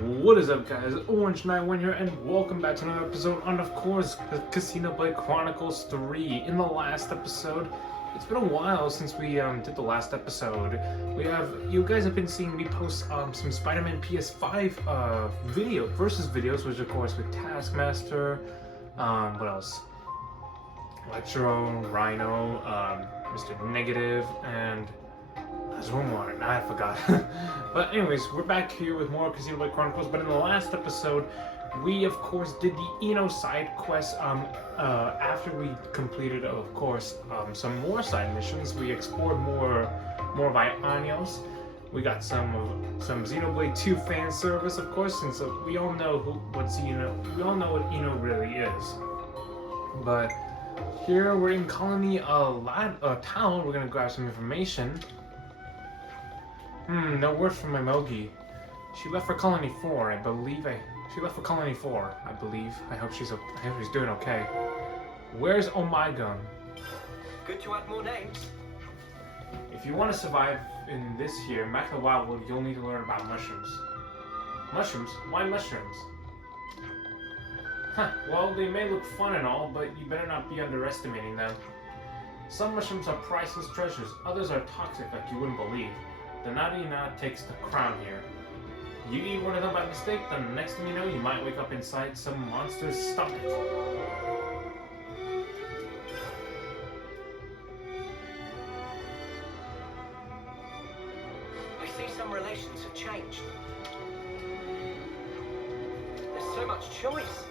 What is up, guys? Orange Knight One here, and welcome back to another episode on, of course, Xenoblade Chronicles 3. In the last episode, it's been a while since we did the last episode. You guys have been seeing me post some Spider-Man PS5 versus videos, which of course with Taskmaster, what else? Electro, Rhino, Mr. Negative, and there's one more, and I forgot. But anyways, we're back here with more Xenoblade Chronicles, but in the last episode, we of course did the side quest. After we completed, of course, some more side missions, we explored more of Ionios. We got some Xenoblade 2 fan service, of course, since we all know what Eno really is. But here we're in Colony Town. We're gonna grab some information. No word from my Mogi. She left for Colony 4, I believe. She left for Colony 4, I believe. I hope she's doing okay. Where's Omegon? Good to add more names. If you want to survive in this here, Mac the Wildwood, you'll need to learn about mushrooms. Mushrooms? Why mushrooms? Huh, well, they may look fun and all, but you better not be underestimating them. Some mushrooms are priceless treasures, others are toxic like you wouldn't believe. The Narina takes the crown here. You eat one of them by mistake, then the next thing you know, you might wake up inside some monster's stomach. I see some relations have changed. There's so much choice.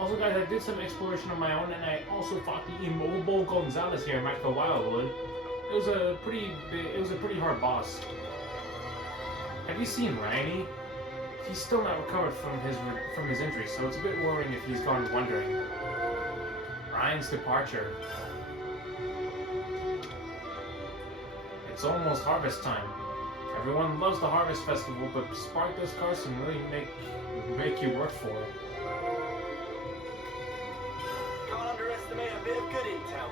Also, guys, I did some exploration on my own, and I also fought the immobile Gonzalez here in Macro Wildwood. It was a pretty hard boss. Have you seen Ryan? He's still not recovered from his injury, so it's a bit worrying if he's gone wandering. Ryan's departure. It's almost harvest time. Everyone loves the harvest festival, but Sparkless cars can really make you work for it. Can't underestimate a bit of good intel.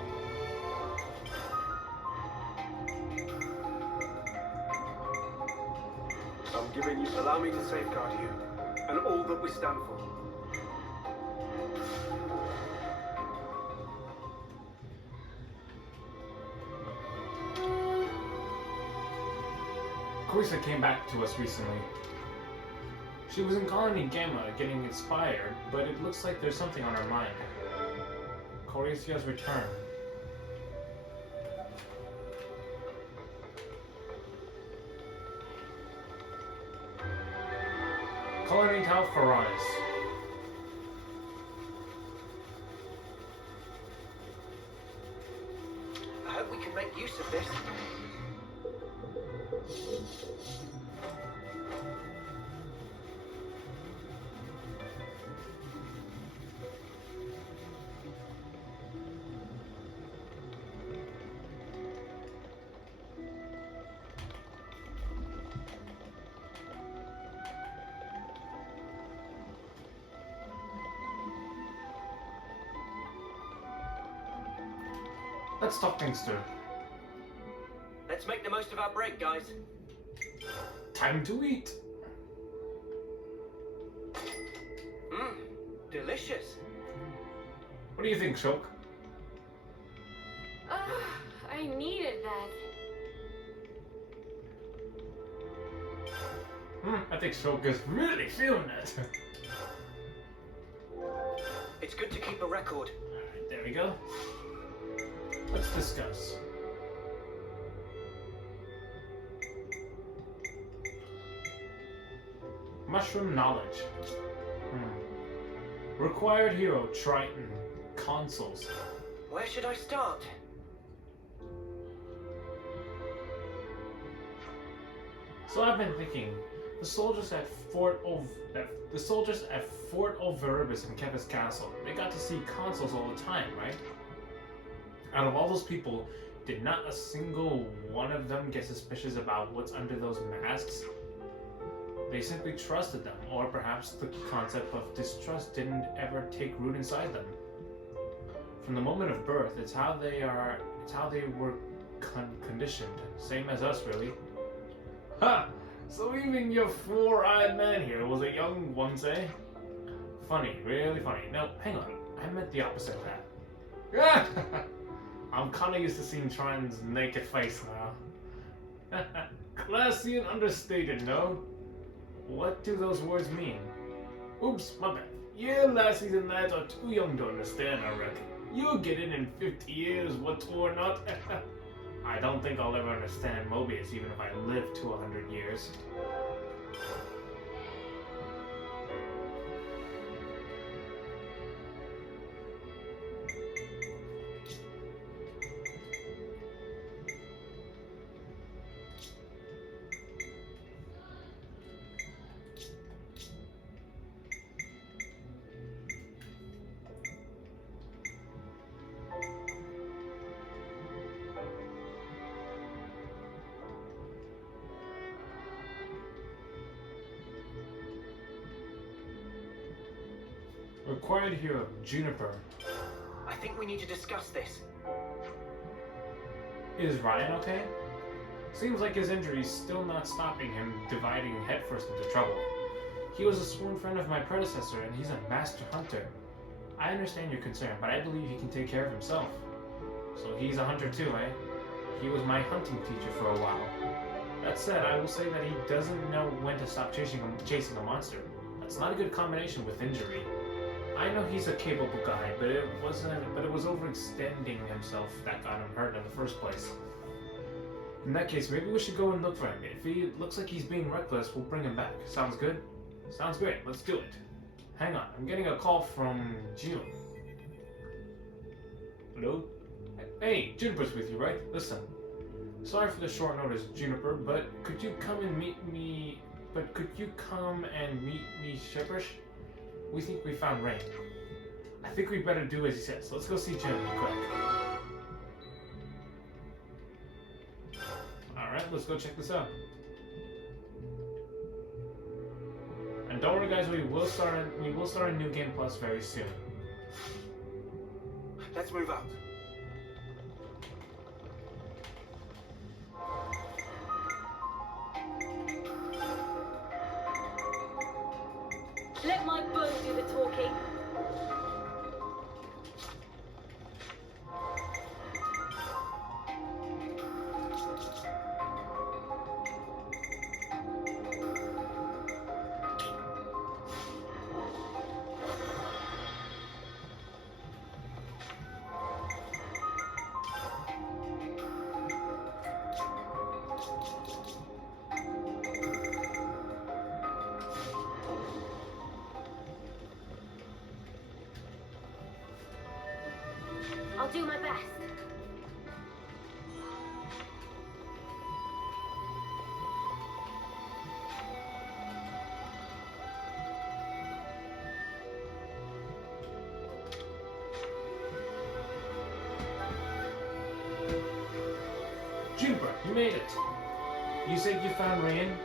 Allow me to safeguard you and all that we stand for. Carissa came back to us recently. She was in Colony Gamma getting inspired, but it looks like there's something on her mind. Caricia's return. Colony Tau Ferraris. I hope we can make use of this. Let's talk things through. Let's make the most of our break, guys. Time to eat. Delicious. What do you think, Shulk? I needed that. I think Shulk is really feeling it. It's good to keep a record. Alright, there we go. Let's discuss. Mushroom knowledge. Required hero, Triton. Consoles. Where should I start? So I've been thinking, The soldiers at the soldiers at Fort Overibus in Kepis Castle, they got to see consuls all the time, right? Out of all those people, did not a single one of them get suspicious about what's under those masks? They simply trusted them, or perhaps the concept of distrust didn't ever take root inside them. From the moment of birth, it's how they were conditioned, same as us, really. Ha! So even your four-eyed man here was a young once, eh? Funny, really funny. No, hang on, I meant the opposite of that. I'm kinda used to seeing Triton's naked face now. Classy and understated, no? What do those words mean? Oops, my bad. You lassies and lads are too young to understand, I reckon. You'll get it in 50 years, what or not. I don't think I'll ever understand Mobius, even if I live to 100 years. Required hero, Juniper. I think we need to discuss this. Is Ryan okay? Seems like his injury's still not stopping him dividing headfirst into trouble. He was a sworn friend of my predecessor, and he's a master hunter. I understand your concern, but I believe he can take care of himself. So he's a hunter too, eh? He was my hunting teacher for a while. That said, I will say that he doesn't know when to stop chasing a monster. That's not a good combination with injury. I know he's a capable guy, but it was overextending himself that got him hurt in the first place. In that case, maybe we should go and look for him. If he looks like he's being reckless, we'll bring him back. Sounds good? Sounds great. Let's do it. Hang on, I'm getting a call from June. Hello? Hey, Juniper's with you, right? Listen. Sorry for the short notice, Juniper, but could you come and meet me, Shepherd? We think we found Rain. I think we better do as he says. Let's go see Jim quick. Alright, let's go check this out. And don't worry guys, we will start a new game plus very soon. Let's move out. Let my bird do the talking. I'll do my best. Juniper, you made it. You said you found Rain?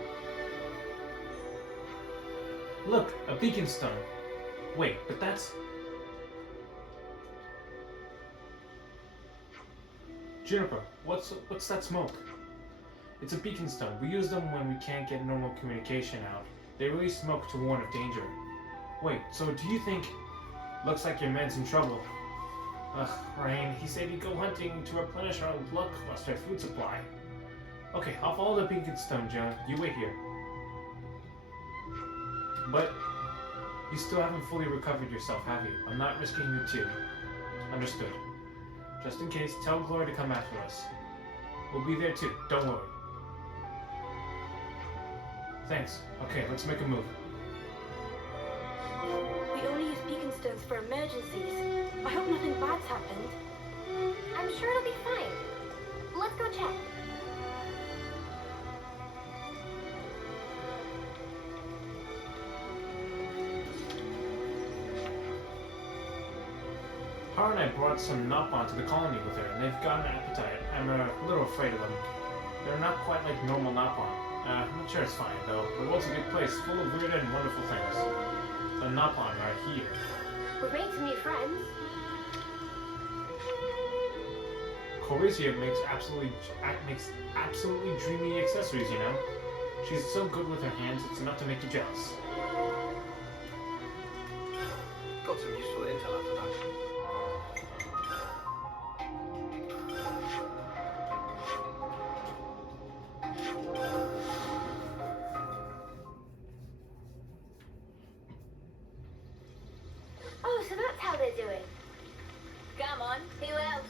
Look, a beacon stone. Wait, but that's... Juniper, what's that smoke? It's a beacon stone. We use them when we can't get normal communication out. They release smoke to warn of danger. Wait, so do you think... Looks like your man's in trouble. Ugh, Rain, he said he'd go hunting to replenish our blockbuster food supply. Okay, I'll follow the beacon stone, Joan. You wait here. But you still haven't fully recovered yourself, have you? I'm not risking you too. Understood. Just in case, tell Glory to come after us. We'll be there too, don't worry. Thanks. Okay, let's make a move. We only use beacon stones for emergencies. I hope nothing bad's happened. I'm sure it'll be fine. Let's go check. Har and I brought some Napon to the colony with her, and they've got an appetite. I'm a little afraid of them. They're not quite like normal Napon. I'm not sure it's fine, though. The world's a big place, full of weird and wonderful things. The Napon are here. We've made some new friends. Corisia makes absolutely dreamy accessories, you know? She's so good with her hands, it's enough to make you jealous. Got some useful intel after that. Oh, so that's how they're doing. Come on, who else?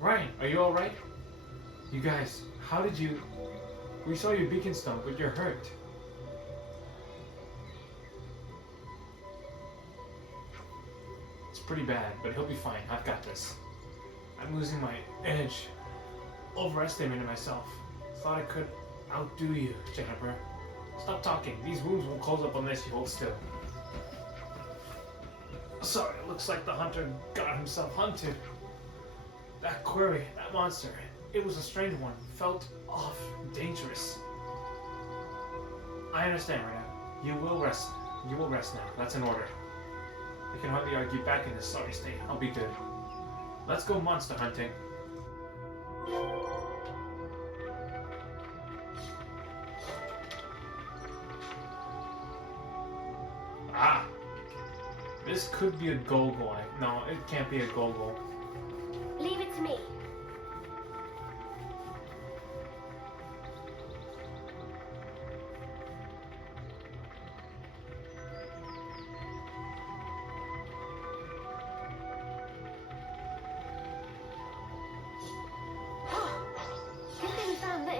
Ryan, are you alright? You guys, how did you... We saw your beacon stone, but you're hurt. It's pretty bad, but he'll be fine. I've got this. I'm losing my edge. Overestimating myself. Thought I could outdo you, Jennifer. Stop talking. These wounds won't close up unless you hold still. Sorry, it looks like the hunter got himself hunted. That quarry, that monster, it was a strange one. Felt off, dangerous. I understand, Rena. You will rest. You will rest now. That's an order. I can hardly argue back in this sorry state. I'll be good. Let's go monster hunting. Ah! This could be a Golgoi. No, it can't be a Golgoi. Leave it to me. Good thing we found this.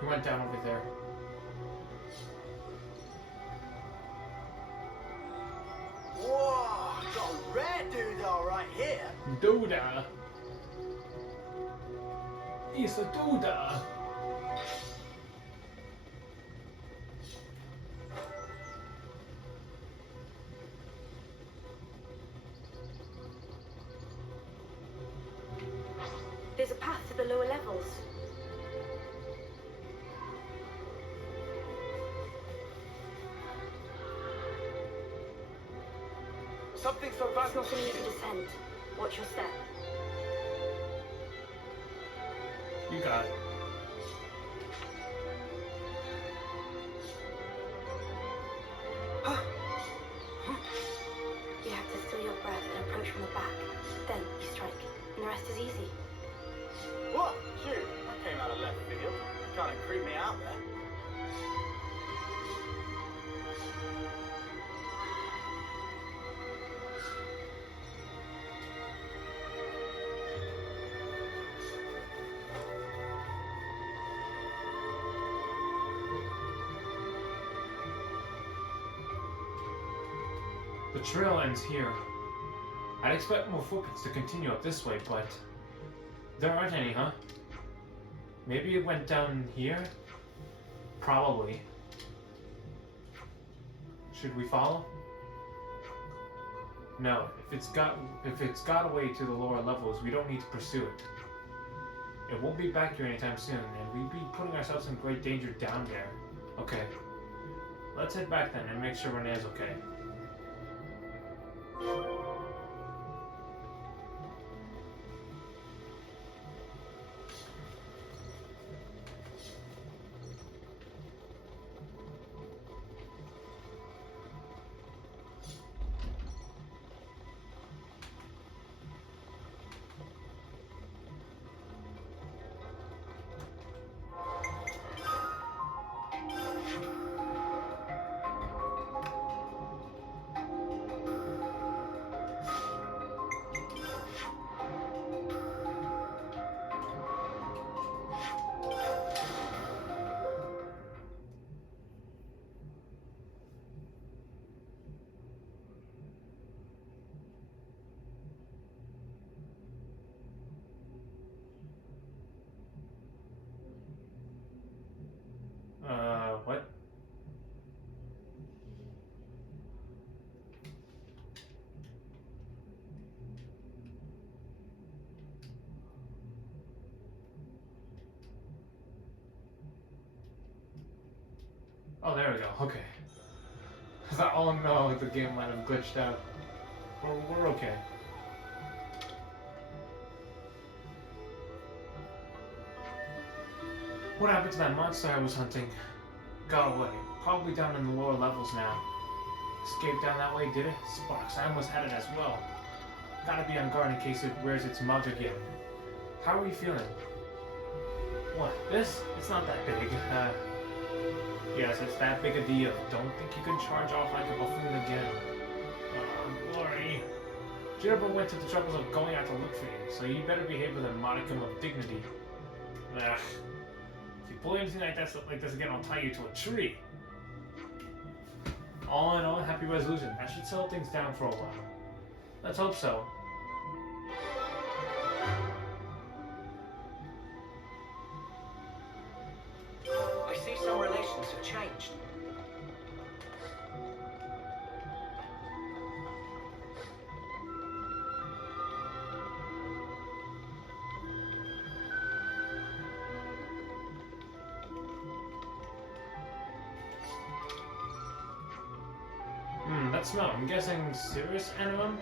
He went down over there. Whoa, got a rare doodah right here. Duda! It's a Duda! There's a path to the lower levels. Something so It's bad. not an easy descent. Watch your step. You got it. You have to still your breath and approach from the back. Then you strike, and the rest is easy. What? Shoot, that came out of left field. Kind of creeped me out there. The trail ends here. I'd expect more footprints to continue up this way, but there aren't any, huh? Maybe it went down here? Probably. Should we follow? No, if it's got away to the lower levels, we don't need to pursue it. It won't be back here anytime soon, and we'd be putting ourselves in great danger down there. Okay. Let's head back then and make sure Renee's okay. Oh, there we go. Okay. Cause I all know the game might have glitched out. We're okay. What happened to that monster I was hunting? Got away. Probably down in the lower levels now. Escaped down that way, did it? Sparks, I almost had it as well. Gotta be on guard in case it wears its mug again. How are you feeling? What, this? It's not that big. Yes, it's that big a deal. Don't think you can charge off like a buffoon again. Glory. Jitterbug went to the troubles of going out to look for you, so you better behave with a modicum of dignity. Ugh. If you pull anything like this again, I'll tie you to a tree. All in all, happy resolution. That should settle things down for a while. Let's hope so. I see some relations have changed. That smell. I'm guessing serious animum?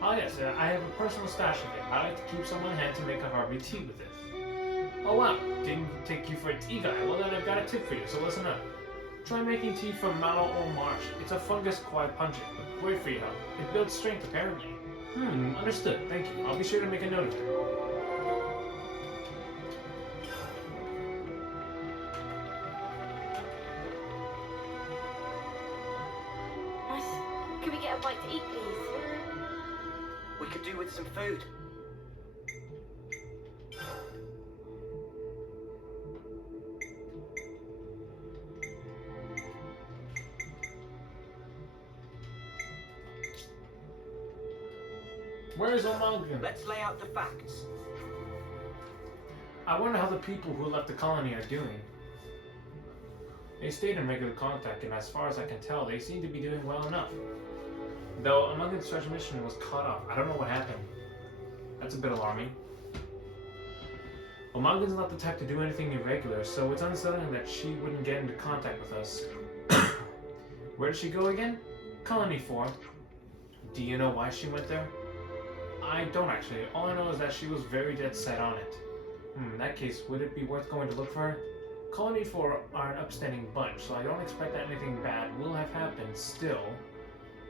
Oh yes, I have a personal stash of it. I like to keep some on hand to make a Harvey tea with it. Oh wow, didn't take you for a tea guy. Well then I've got a tip for you, so listen up. Try making tea from mallow or marsh. It's a fungus quite pungent, but great for your health. It builds strength apparently. Understood. Thank you. I'll be sure to make a note of it. Could we get a bite to eat, please? We could do with some food. Where's Amalgam? Let's lay out the facts. I wonder how the people who left the colony are doing. They stayed in regular contact, and as far as I can tell, they seem to be doing well enough. Though Amalgam's transmission was cut off. I don't know what happened. That's a bit alarming. Amalgam's not the type to do anything irregular, so it's unsettling that she wouldn't get into contact with us. Where did she go again? Colony 4. Do you know why she went there? I don't actually. All I know is that she was very dead set on it. In that case, would it be worth going to look for her? Colony 4 are an upstanding bunch, so I don't expect that anything bad will have happened still.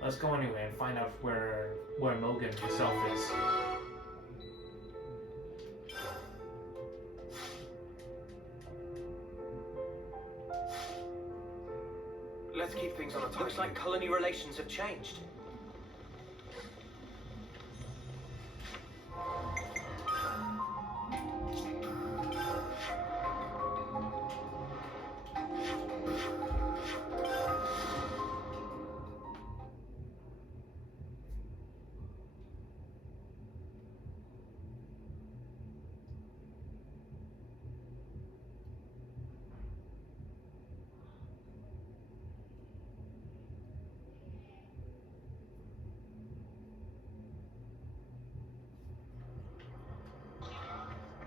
Let's go anyway and find out where Mogan himself is. Let's keep things on a tight Looks like colony relations have changed.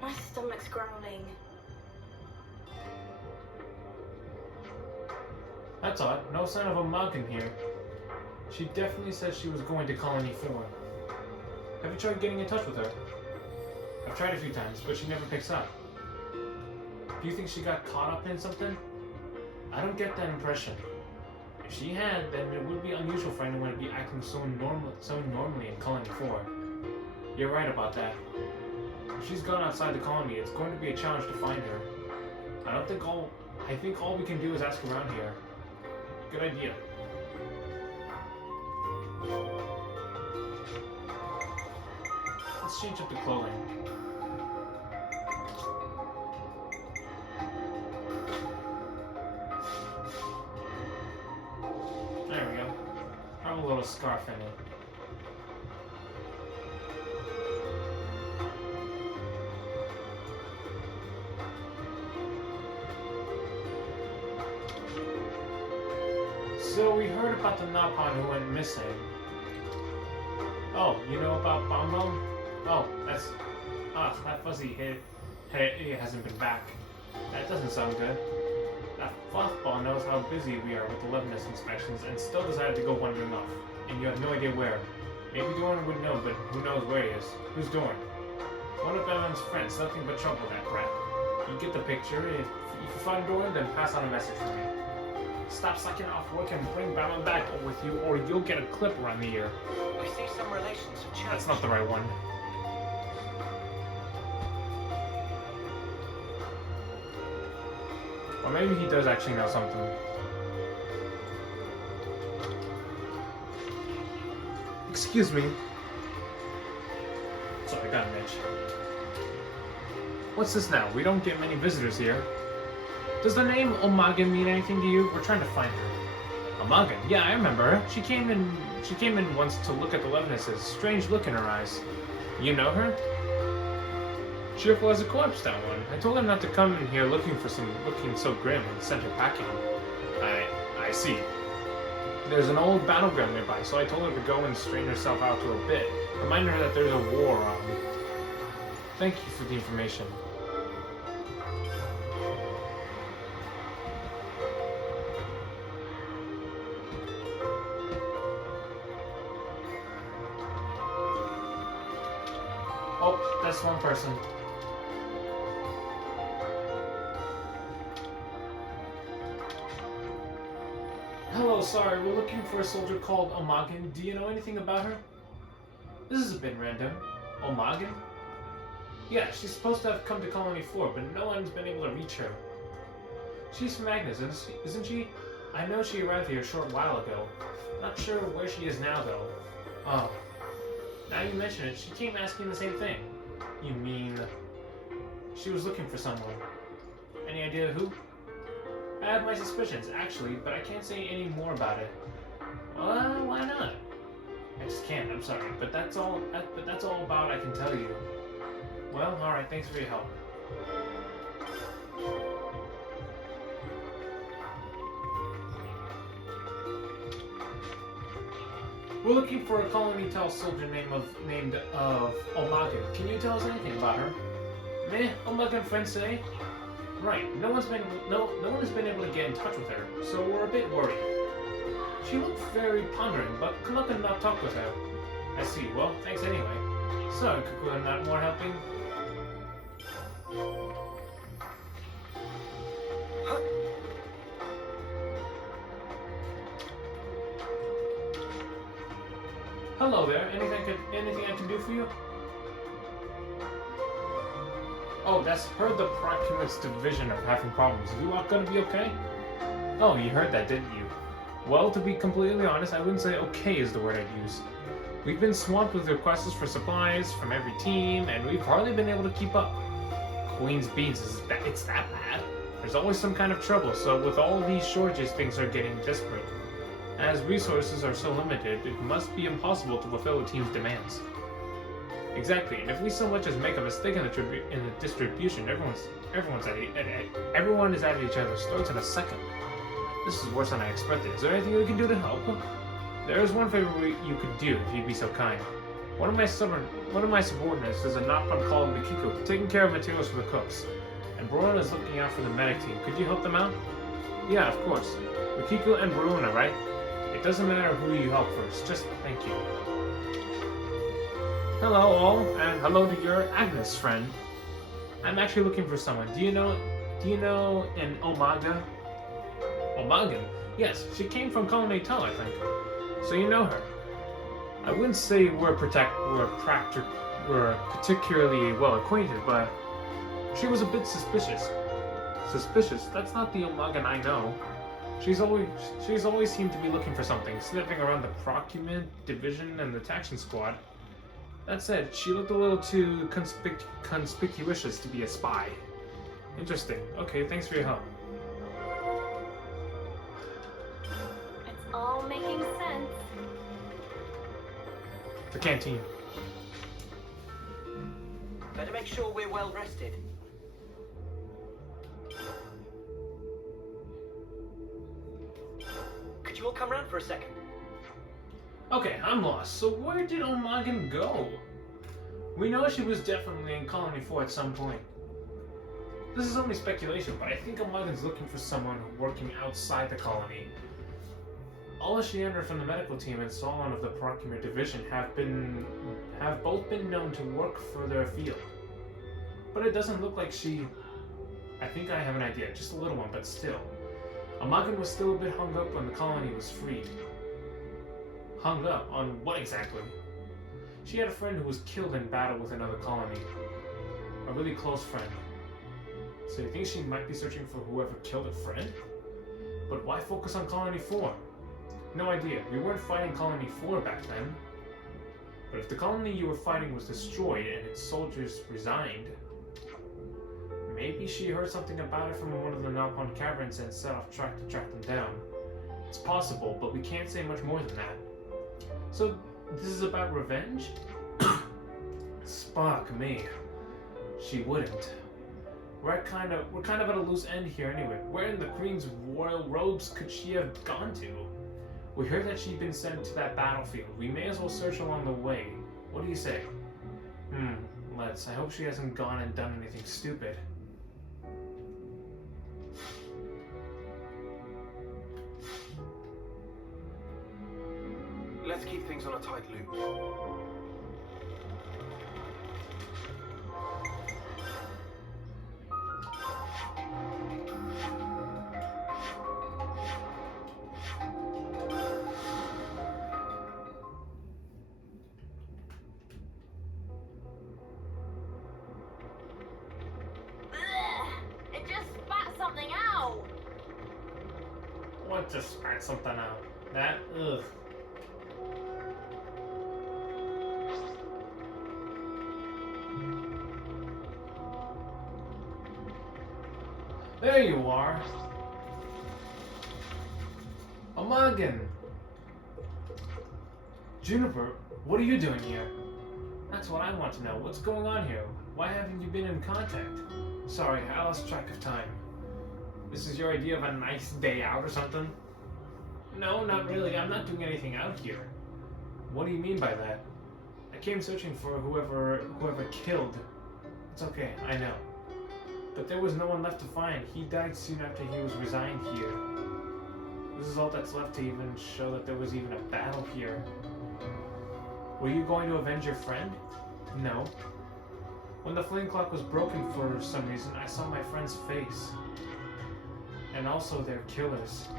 My stomach's growling. That's odd. No sign of a Malkin here. She definitely said she was going to Colony 4. Have you tried getting in touch with her? I've tried a few times, but she never picks up. Do you think she got caught up in something? I don't get that impression. If she had, then it would be unusual for anyone to be acting so normally in Colony 4. You're right about that. If she's gone outside the colony, it's going to be a challenge to find her. I think all we can do is ask around here. Good idea. Let's change up the clothing. There we go. Throw a little scarf in it. So we heard about the Napon who went missing. Oh, you know about Bonbon? Oh, that's... that fuzzy hit. Hey, it hasn't been back. That doesn't sound good. That Fothball knows how busy we are with the Levinus inspections and still decided to go wandering off. And you have no idea where. Maybe Doran would know, but who knows where he is. Who's Doran? One of Evan's friends, nothing but trouble, that brat. You get the picture. If you find Doran, then pass on a message for me. Stop slacking off work and bring Batman back with you, or you'll get a clip around the ear. I see some relations have changed. That's not the right one. Or maybe he does actually know something. Excuse me. Sorry, I got an itch. What's this now? We don't get many visitors here. Does the name Omagan mean anything to you? We're trying to find her. Omagan? Yeah, I remember her. She came in once to look at the Levinuses. Strange look in her eyes. You know her? Cheerful as a corpse, that one. I told her not to come in here looking so grim and sent her packing. I see. There's an old battleground nearby, so I told her to go and strain herself out to a bit. Remind her that there's a war on. Thank you for the information. Oh, that's one person. Hello, sorry, we're looking for a soldier called Omagan. Do you know anything about her? This is a bit random. Omagan? Yeah, she's supposed to have come to Colony 4, but no one's been able to reach her. She's from Agnes, isn't she? I know she arrived here a short while ago. Not sure where she is now, though. Oh. Now you mention it, she came asking the same thing. You mean... she was looking for someone. Any idea who? I have my suspicions, actually, but I can't say any more about it. Well, why not? I just can't, I'm sorry, but that's all about I can tell you. Well, alright, thanks for your help. We're looking for a Colony Tell soldier named Omagan. Can you tell us anything about her? Meh, Omagan friends say. Right, no one has been able to get in touch with her, so we're a bit worried. She looked very pondering, but come up and not talk with her. I see, well, thanks anyway. Sorry, Cuckoo, I'm not more helping. Hello there, anything I can do for you? Oh, that's heard the Procurate's division are having problems. You are gonna be okay? Oh, you heard that, didn't you? Well, to be completely honest, I wouldn't say okay is the word I'd use. We've been swamped with requests for supplies from every team, and we've hardly been able to keep up. Queen's beans, it's that bad? There's always some kind of trouble, so with all of these shortages, things are getting desperate. As resources are so limited, it must be impossible to fulfill the team's demands. Exactly, and if we so much as make a mistake in the distribution, everyone is at each other's throats in a second. This is worse than I expected. Is there anything we can do to help? There is one favor you could do if you'd be so kind. One of my subordinates is a knock-on called Mikiko, taking care of materials for the cooks, and Bruna is looking out for the medic team. Could you help them out? Yeah, of course. Mikiko and Bruna, right? It doesn't matter who you help first. Just thank you. Hello all, and hello to your Agnes friend. I'm actually looking for someone. Do you know an Omaga? Omagan? Yes, she came from Colony Tell, I think. So you know her. I wouldn't say we're particularly well acquainted, but she was a bit suspicious. Suspicious? That's not the Omagan I know. She's always seemed to be looking for something, sniffing around the Procurement Division and the Taxing Squad. That said, she looked a little too conspicuous to be a spy. Interesting. Okay, thanks for your help. It's all making sense. The canteen. Better make sure we're well rested. Could you all come round for a second? Okay, I'm lost. So where did Omagan go? We know she was definitely in Colony 4 at some point. This is only speculation, but I think Amagan's looking for someone working outside the colony. Olashiander from the medical team and Solon of the Procurement Division have both been known to work further afield. But it doesn't look like she... I think I have an idea, just a little one, but still. Amagan was still a bit hung up when the colony was freed. Hung up? On what exactly? She had a friend who was killed in battle with another colony. A really close friend. So you think she might be searching for whoever killed a friend? But why focus on Colony 4? No idea. We weren't fighting Colony 4 back then. But if the colony you were fighting was destroyed and its soldiers resigned, maybe she heard something about it from one of the Nalpon caverns and set off track to track them down. It's possible, but we can't say much more than that. So, this is about revenge? Spock me. She wouldn't. We're kind of at a loose end here anyway. Where in the Queen's royal robes could she have gone to? We heard that she'd been sent to that battlefield. We may as well search along the way. What do you say? Let's. I hope she hasn't gone and done anything stupid. Let's keep things on a tight loop. It just spat something out. What just spat something out? That? Ugh. There you are. Amagan! Juniper, what are you doing here? That's what I want to know. What's going on here? Why haven't you been in contact? Sorry, I lost track of time. This is your idea of a nice day out or something? No, not really. I'm not doing anything out here. What do you mean by that? I came searching for whoever killed. It's okay, I know. But there was no one left to find. He died soon after he was resigned here. This is all that's left to even show that there was even a battle here. Were you going to avenge your friend? No. When the flame clock was broken for some reason, I saw my friend's face. And also their killers.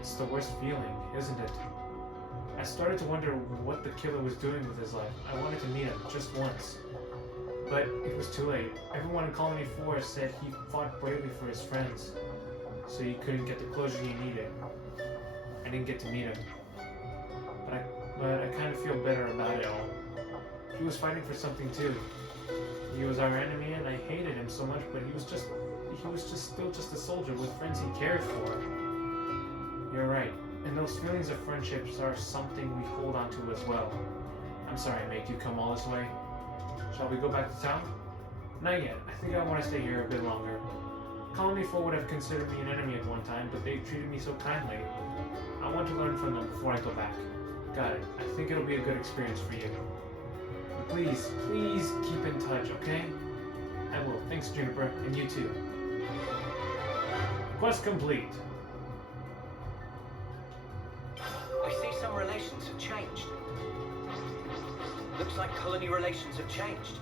It's the worst feeling, isn't it? I started to wonder what the killer was doing with his life. I wanted to meet him, just once. But it was too late. Everyone in Colony 4 said he fought bravely for his friends, so he couldn't get the closure he needed. I didn't get to meet him. But I kind of feel better about it all. He was fighting for something too. He was our enemy and I hated him so much, but he was still just a soldier with friends he cared for. You're right. And those feelings of friendships are something we hold on to as well. I'm sorry I made you come all this way. Shall we go back to town? Not yet. I think I want to stay here a bit longer. Colony 4 would have considered me an enemy at one time, but they treated me so kindly. I want to learn from them before I go back. Got it. I think it'll be a good experience for you. But please keep in touch, okay? I will. Thanks, Juniper, and you too. Quest complete. I see some relations have changed. Looks like colony relations have changed.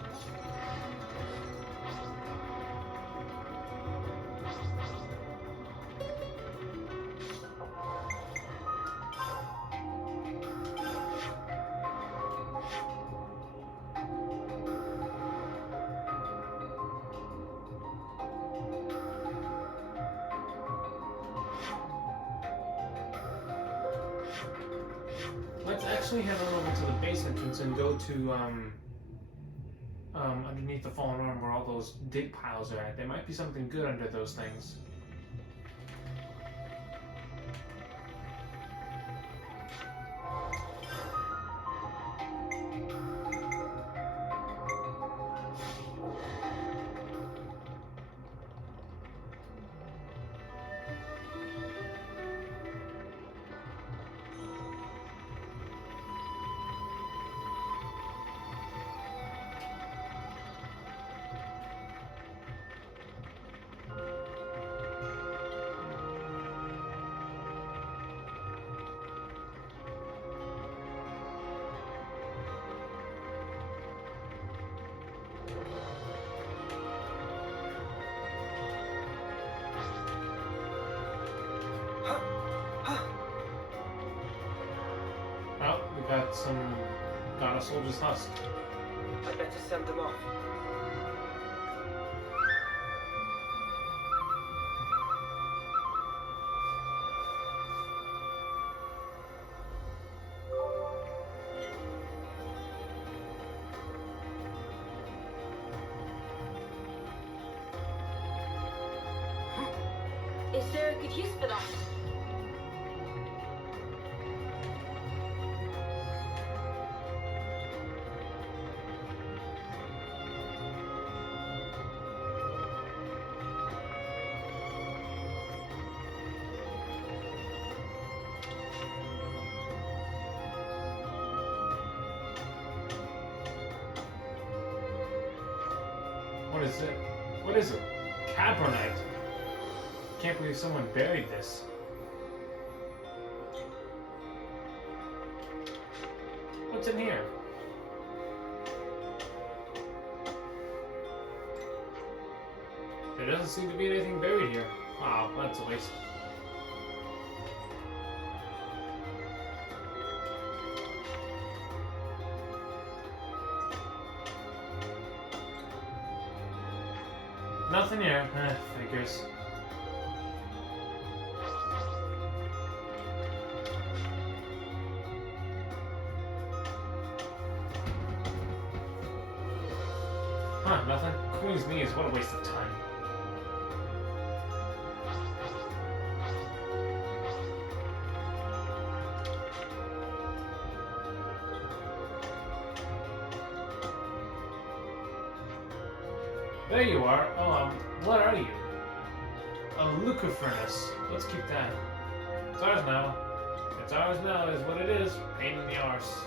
Let's actually head on over to the base entrance and go to underneath the fallen arm where all those dig piles are at. There might be something good under those things. got a soldier's husk. I'd better send them off. Is there a good use for that? What is it? What is it? Carbonite. Can't believe someone buried this. What's in here? There doesn't seem to be anything buried here. Wow, that's a waste. Nothing here. Figures. Huh, nothing? Queen's knees, what a waste of time. There you are. Oh, what are you? A liquor furnace. Let's keep that. It's ours now. It's ours now is what it is. Pain in the arse.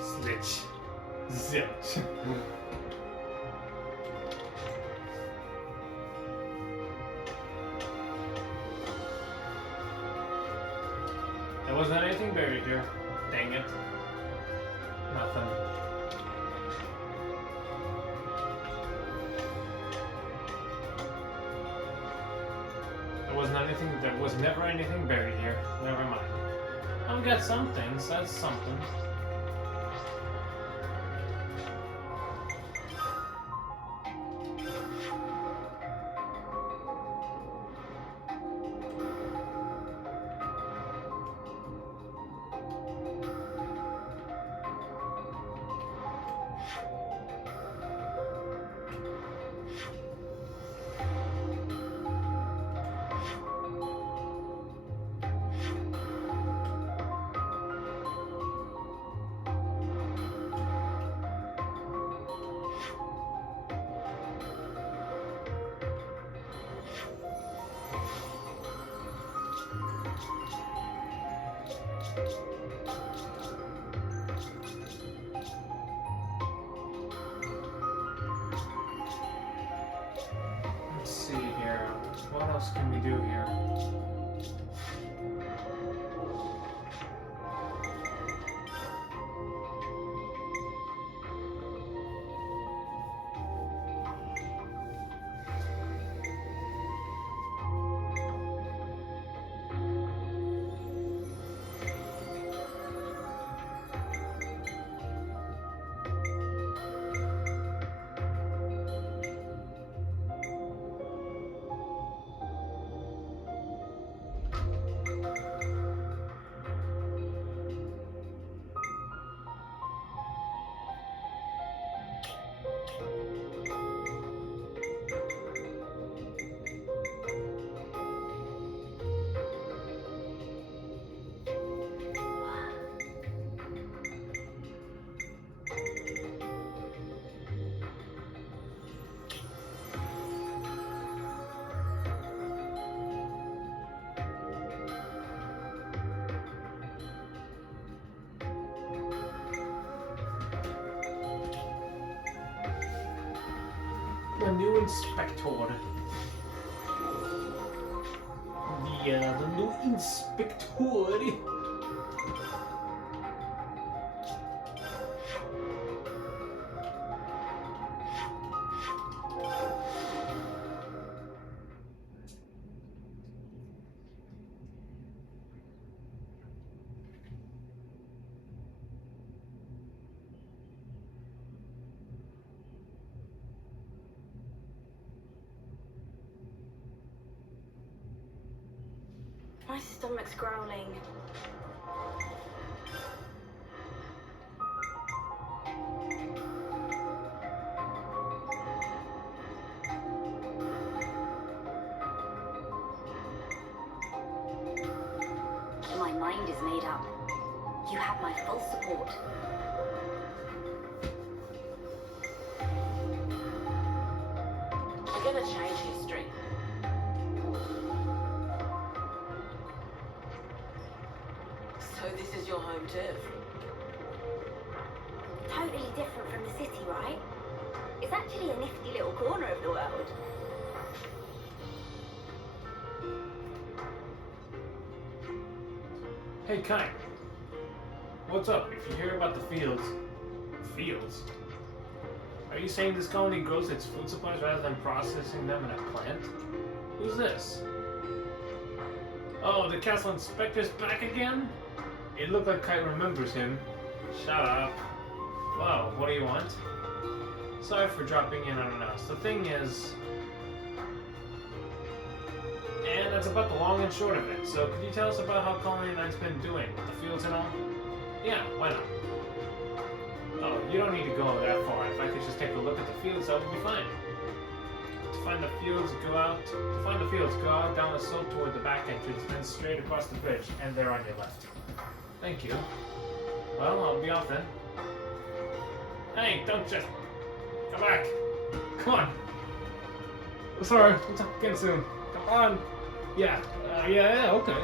Slitch. Zilch. There wasn't anything buried here. Dang it. Nothing. There was never anything buried here. Never mind. I've got some things, that's something. Let's see here. What else can we do here? The new inspector. The new inspector. My stomach's growling. My mind is made up. You have my full support. We're gonna change history. So this is your home turf? Totally different from the city, right? It's actually a nifty little corner of the world. Hey, Kai. What's up? If you hear about the fields... Fields? Are you saying this colony grows its food supplies rather than processing them in a plant? Who's this? Oh, the castle inspector's back again? It looked like Kai remembers him. Shut up. Well, what do you want? Sorry for dropping in unannounced. The thing is... And that's about the long and short of it. So could you tell us about how Colony 9's been doing with the fields and all? Yeah, why not? Oh, you don't need to go that far. If I could just take a look at the fields, that would be fine. To find the fields, go out down the slope toward the back entrance, then straight across the bridge, and they're on your left. Thank you. Well, I'll be off then. Hey, don't just... Come back! Come on! Sorry, we'll talk again soon. Come on! Yeah, yeah, okay.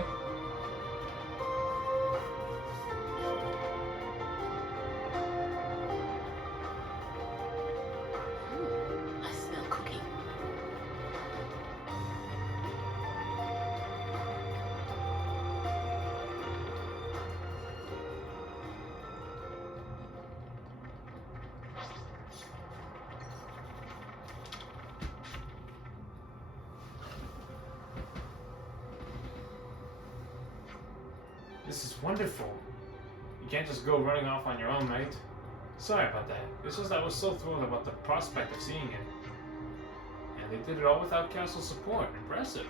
I smell cooking. This is wonderful. You can't just go running off on your own, mate. Sorry about that. It's just I was so thrilled about the prospect of seeing it. And they did it all without castle support. Impressive.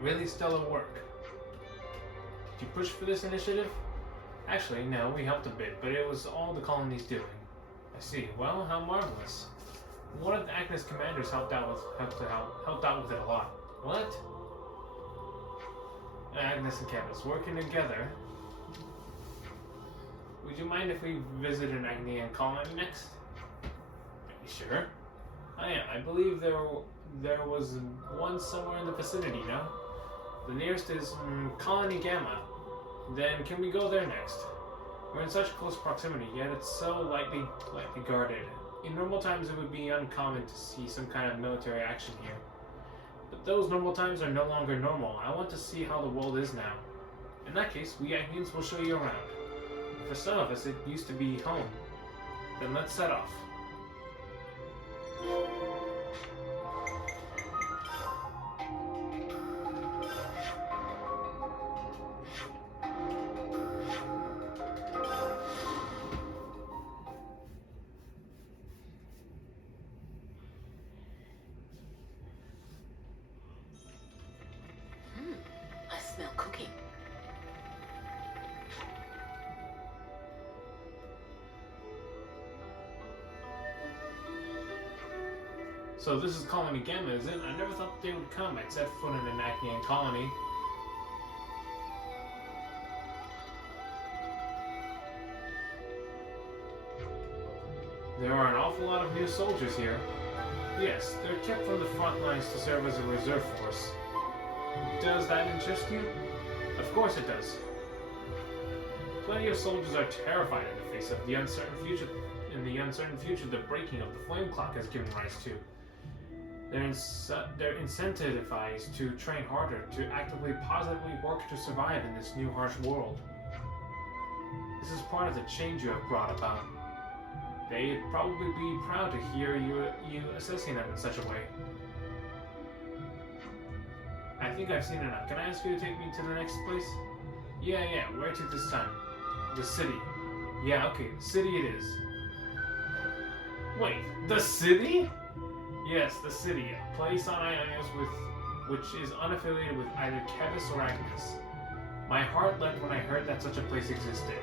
Really stellar work. Did you push for this initiative? Actually, no, we helped a bit, but it was all the colony's doing. I see. Well, how marvelous. One of the Agnes commanders helped out with it a lot. What? Agnes and Candace working together. Would you mind if we visit an Agnian colony next? Are you sure? Oh yeah, I believe there was one somewhere in the vicinity, no? The nearest is Colony Gamma. Then can we go there next? We're in such close proximity, yet it's so lightly guarded. In normal times it would be uncommon to see some kind of military action here. But those normal times are no longer normal. I want to see how the world is now. In that case, we Agnians will show you around. For some of us, it used to be home. Then let's set off. I smell cooking. So this is Colony Gamma, is it? I never thought they would come. I'd set foot in an Acnean colony. There are an awful lot of new soldiers here. Yes, they're kept from the front lines to serve as a reserve force. Does that interest you? Of course it does. Plenty of soldiers are terrified in the face of the uncertain future. In the uncertain future, the breaking of the flame clock has given rise to. They're incentivized to train harder, to actively, positively work to survive in this new harsh world. This is part of the change you have brought about. They'd probably be proud to hear you assessing them in such a way. I think I've seen enough. Can I ask you to take me to the next place? Yeah, where to this time? The city. Yeah, okay, the city it is. Wait, the city? Yes, the city. A place on Ionios with which is unaffiliated with either Kevis or Agnes. My heart leapt when I heard that such a place existed.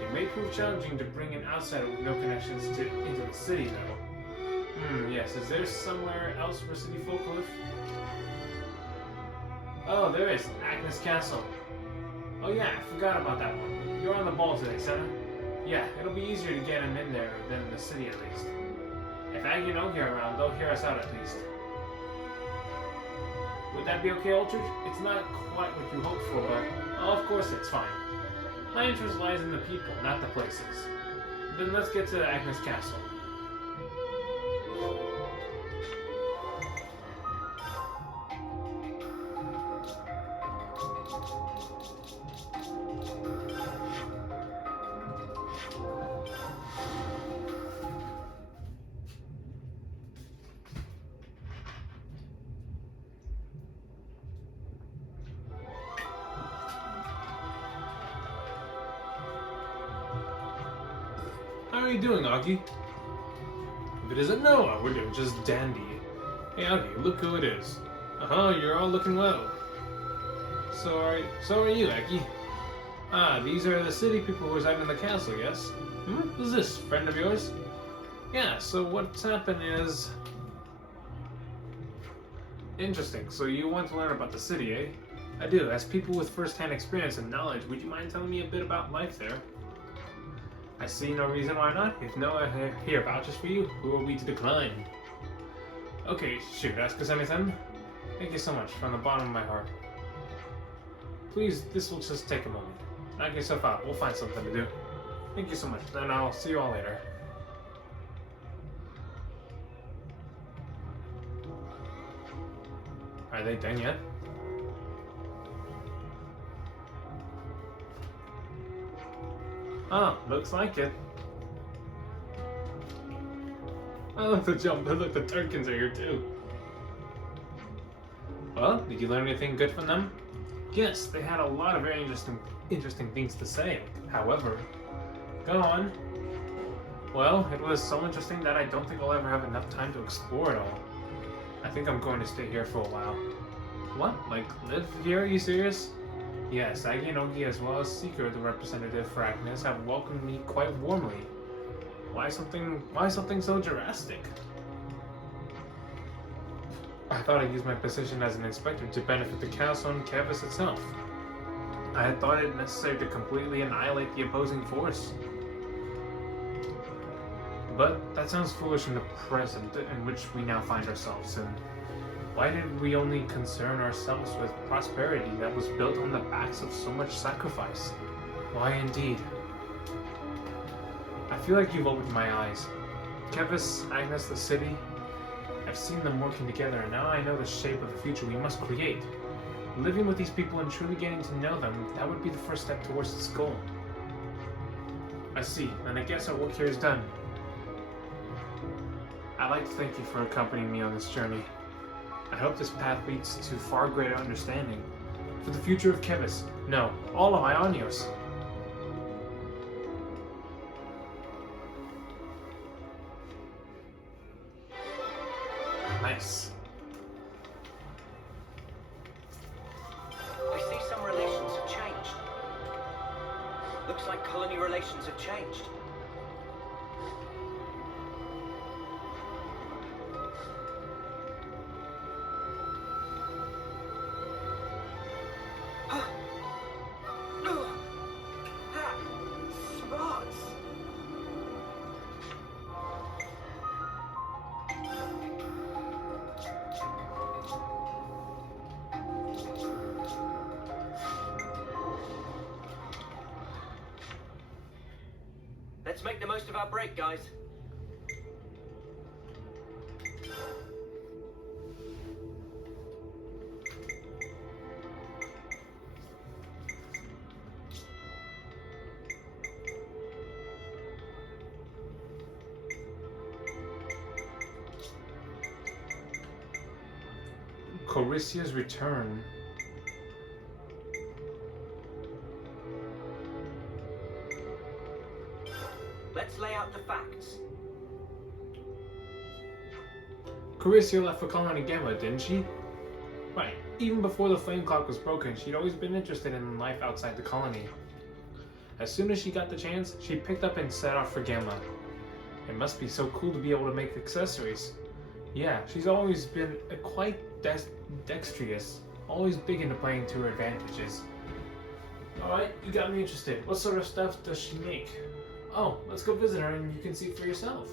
It may prove challenging to bring an outsider with no connections into the city, though. Yes, is there somewhere else where city folk live? Oh, there is, Agnes Castle. Oh yeah, I forgot about that one. You're on the ball today, Senna. Yeah, it'll be easier to get him in there than in the city at least. If Aggie and Ogie are around, they'll hear us out at least. Would that be okay, Ultrich? It's not quite what you hoped for, but of course it's fine. My interest lies in the people, not the places. Then let's get to Agnes Castle. How are you doing, Augie? If it isn't Noah, we're doing just dandy. Hey, Augie, look who it is. You're all looking well. So are you, Aggie. Ah, these are the city people who reside in the castle, yes? Who's this, friend of yours? Yeah, so what's happened is... Interesting, so you want to learn about the city, eh? I do. As people with first-hand experience and knowledge, would you mind telling me a bit about life there? I see no reason why not. If Noah here vouches for you, who are we to decline? Okay, shoot, ask us anything? Thank you so much, from the bottom of my heart. Please, this will just take a moment. Knock yourself out, we'll find something to do. Thank you so much, then I'll see you all later. Are they done yet? Oh, looks like it. Oh, look, the jump. Look, the Turkins are here too. Well, did you learn anything good from them? Yes, they had a lot of very interesting things to say. However, go on. Well, it was so interesting that I don't think I'll ever have enough time to explore it all. I think I'm going to stay here for a while. What? Like, live here? Are you serious? Yes, Aggie and Ogie, as well as Seeker, the representative for Agnes, have welcomed me quite warmly. Why something so drastic? I thought I'd use my position as an inspector to benefit the castle and Kevis itself. I had thought it necessary to completely annihilate the opposing force. But that sounds foolish in the present in which we now find ourselves in. Why did we only concern ourselves with prosperity that was built on the backs of so much sacrifice? Why indeed? I feel like you've opened my eyes. Kevis, Agnes, the city, I've seen them working together, and now I know the shape of the future we must create. Living with these people and truly getting to know them, that would be the first step towards this goal. I see, and I guess our work here is done. I'd like to thank you for accompanying me on this journey. I hope this path leads to far greater understanding. For the future of Kevis, no, all of Ionios. Nice. I see some relations have changed. Looks like colony relations have changed. Let's make the most of our break, guys. Coricia's return. Let's lay out the facts. Coricia left for Colony Gamma, didn't she? Right. Even before the flame clock was broken, she'd always been interested in life outside the colony. As soon as she got the chance, she picked up and set off for Gamma. It must be so cool to be able to make accessories. Yeah, she's always been quite dexterous, always big into playing to her advantages. Alright, you got me interested. What sort of stuff does she make? Oh, let's go visit her and you can see for yourself.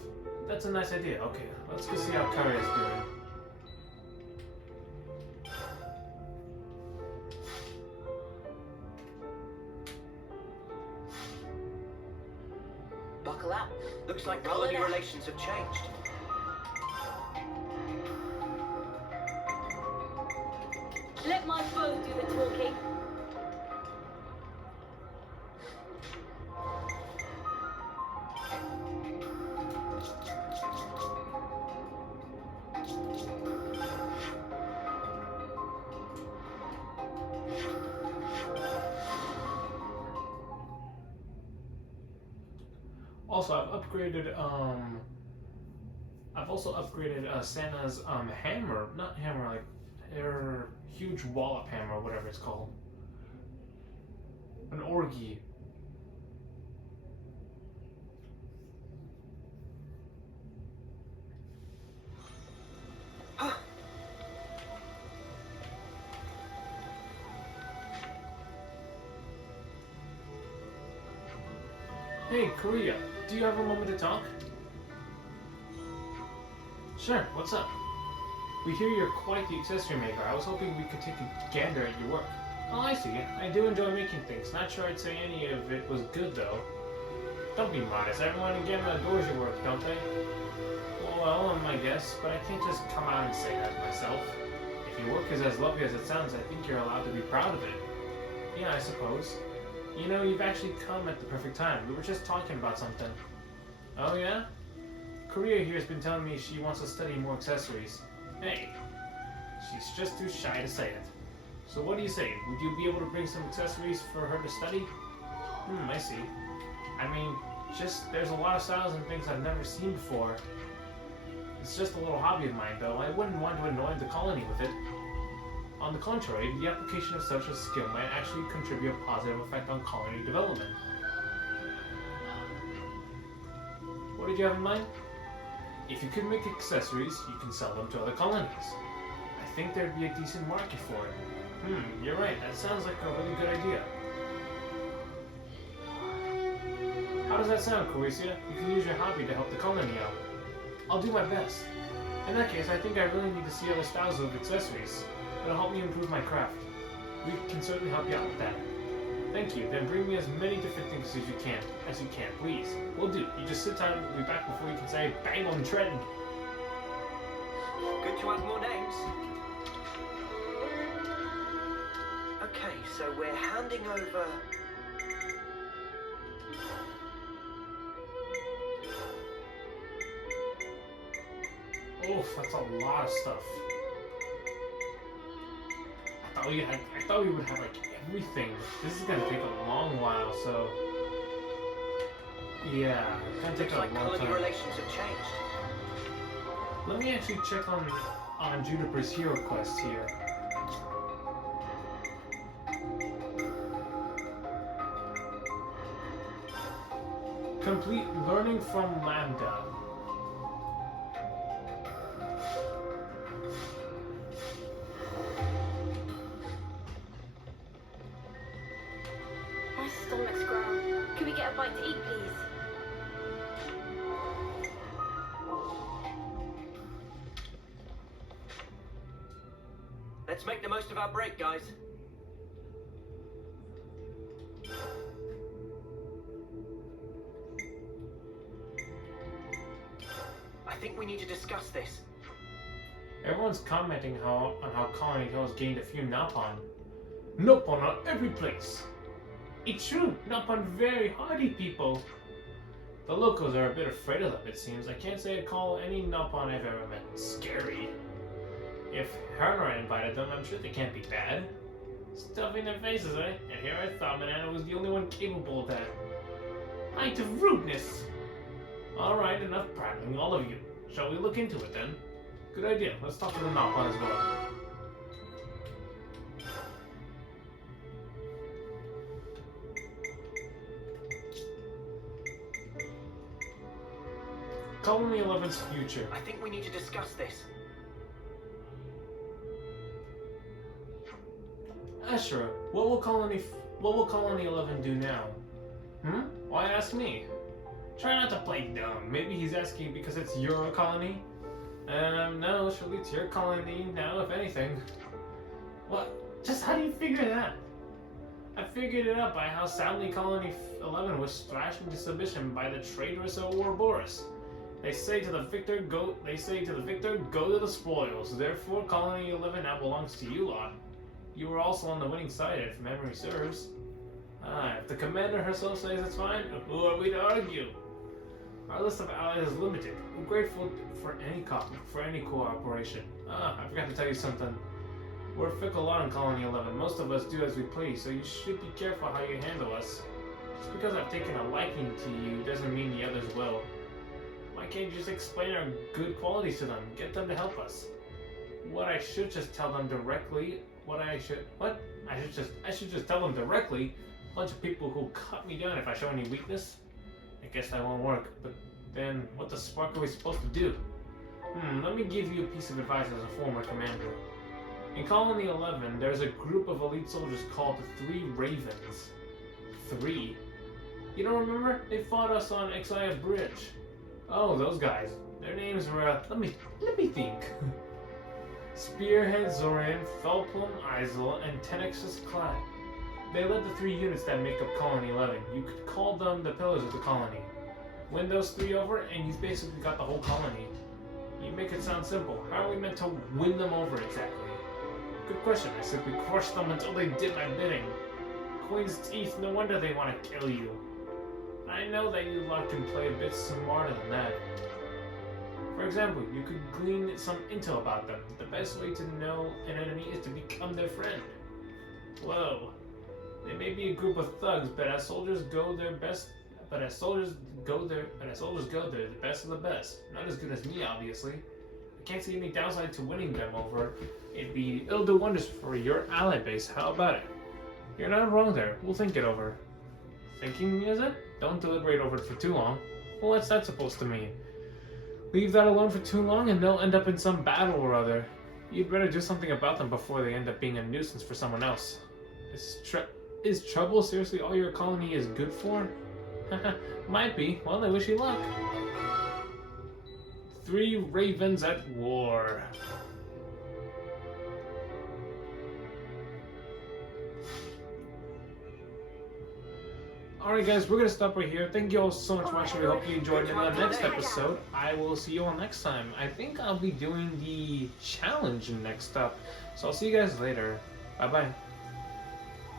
That's a nice idea. Okay, let's go see how Karia's doing. Buckle up. Looks like Roll colony it out. relations have changed. Let my bow do the talking. Also, I've also upgraded Santa's hammer, not hammer, like her huge wallop hammer, whatever it's called. An orgy. Hey, Korea, do you have a moment to talk? Sure, what's up? We hear you're quite the accessory maker. I was hoping we could take a gander at your work. Oh, I see. I do enjoy making things. Not sure I'd say any of it was good, though. Don't be modest. Everyone in Gamma adores your work, don't they? Well, I guess, but I can't just come out and say that myself. If your work is as lovely as it sounds, I think you're allowed to be proud of it. Yeah, I suppose. You know, you've actually come at the perfect time. We were just talking about something. Oh, yeah? Korea here has been telling me she wants to study more accessories. Hey, she's just too shy to say it. So what do you say? Would you be able to bring some accessories for her to study? I see. I mean, there's a lot of styles and things I've never seen before. It's just a little hobby of mine, though. I wouldn't want to annoy the colony with it. On the contrary, the application of such a skill might actually contribute a positive effect on colony development. What did you have in mind? If you could make accessories, you can sell them to other colonies. I think there'd be a decent market for it. You're right. That sounds like a really good idea. How does that sound, Coesia? You can use your hobby to help the colony out. I'll do my best. In that case, I think I really need to see other styles of accessories. It'll help me improve my craft. We can certainly help you out with that. Thank you. Then bring me as many different things as you can, please. Will do. You just sit down and we'll be back before you can say bang on trend. Good to add more names. Okay, so we're handing over... Oof, that's a lot of stuff. I thought we would have like everything. This is gonna take a long while, so yeah, it's gonna take Looks a like long colony time. relations have changed. Let me actually check on Juniper's hero quest here. Complete learning from Lambda. My stomach's growling. Can we get a bite to eat, please? Let's make the most of our break, guys. I think we need to discuss this. Everyone's commenting on how Colony Hills gained a few Napon. Napon are every place. It's true, Napon very hardy people. The locals are a bit afraid of them, it seems. I can't say I call any Napon I've ever met scary. If Herner invited them, I'm sure they can't be bad. Stuffing their faces, eh? And here I thought Manana was the only one capable of that. Height of rudeness! Alright, enough prattling, all of you. Shall we look into it then? Good idea. Let's talk to the Napon as well. Colony 11's future. I think we need to discuss this. Ashura, what will Colony 11 do now? Why ask me? Try not to play dumb. Maybe he's asking because it's your colony? No, surely it's your colony now, if anything. What? Just how do you figure that? I figured it out by how soundly Colony 11 was thrashed into submission by the traitorous Ouroboros. They say to the victor, go to the spoils. Therefore, Colony 11 now belongs to you lot. You were also on the winning side, if memory serves. If the commander herself says it's fine, who are we to argue? Our list of allies is limited. I'm grateful for any cooperation. I forgot to tell you something. We're a fickle lot in Colony 11. Most of us do as we please, so you should be careful how you handle us. Just because I've taken a liking to you doesn't mean the others will. Why can't you just explain our good qualities to them? Get them to help us. I should just tell them directly. I should just tell them directly. A bunch of people who'll cut me down if I show any weakness. I guess that won't work. But then, what the spark are we supposed to do? Let me give you a piece of advice as a former commander. In Colony 11, there's a group of elite soldiers called the 3 Ravens. 3? You don't remember? They fought us on Exia Bridge. Oh, those guys. Their names were, let me think. Spearhead Zoran, Felplum Isel, and Tenexus Clad. They led the 3 units that make up Colony 11. You could call them the pillars of the colony. Win those 3 over, and you've basically got the whole colony. You make it sound simple. How are we meant to win them over exactly? Good question. I simply crushed them until they did my bidding. Queen's teeth, no wonder they want to kill you. I know that you lot can play a bit smarter than that. For example, you could glean some intel about them. The best way to know an enemy is to become their friend. Whoa. They may be a group of thugs, but as soldiers go, they're the best of the best. Not as good as me, obviously. I can't see any downside to winning them over. It'll do wonders for your ally base. How about it? You're not wrong there. We'll think it over. Thinking, is it? Don't deliberate over it for too long. Well, what's that supposed to mean? Leave that alone for too long and they'll end up in some battle or other. You'd better do something about them before they end up being a nuisance for someone else. Is trouble seriously all your colony is good for? Might be. Well, I wish you luck. 3 Ravens at war. Alright guys, we're going to stop right here. Thank you all so much for watching. We hope you enjoyed it. In the next episode, I will see you all next time. I think I'll be doing the challenge next up. So I'll see you guys later. Bye-bye.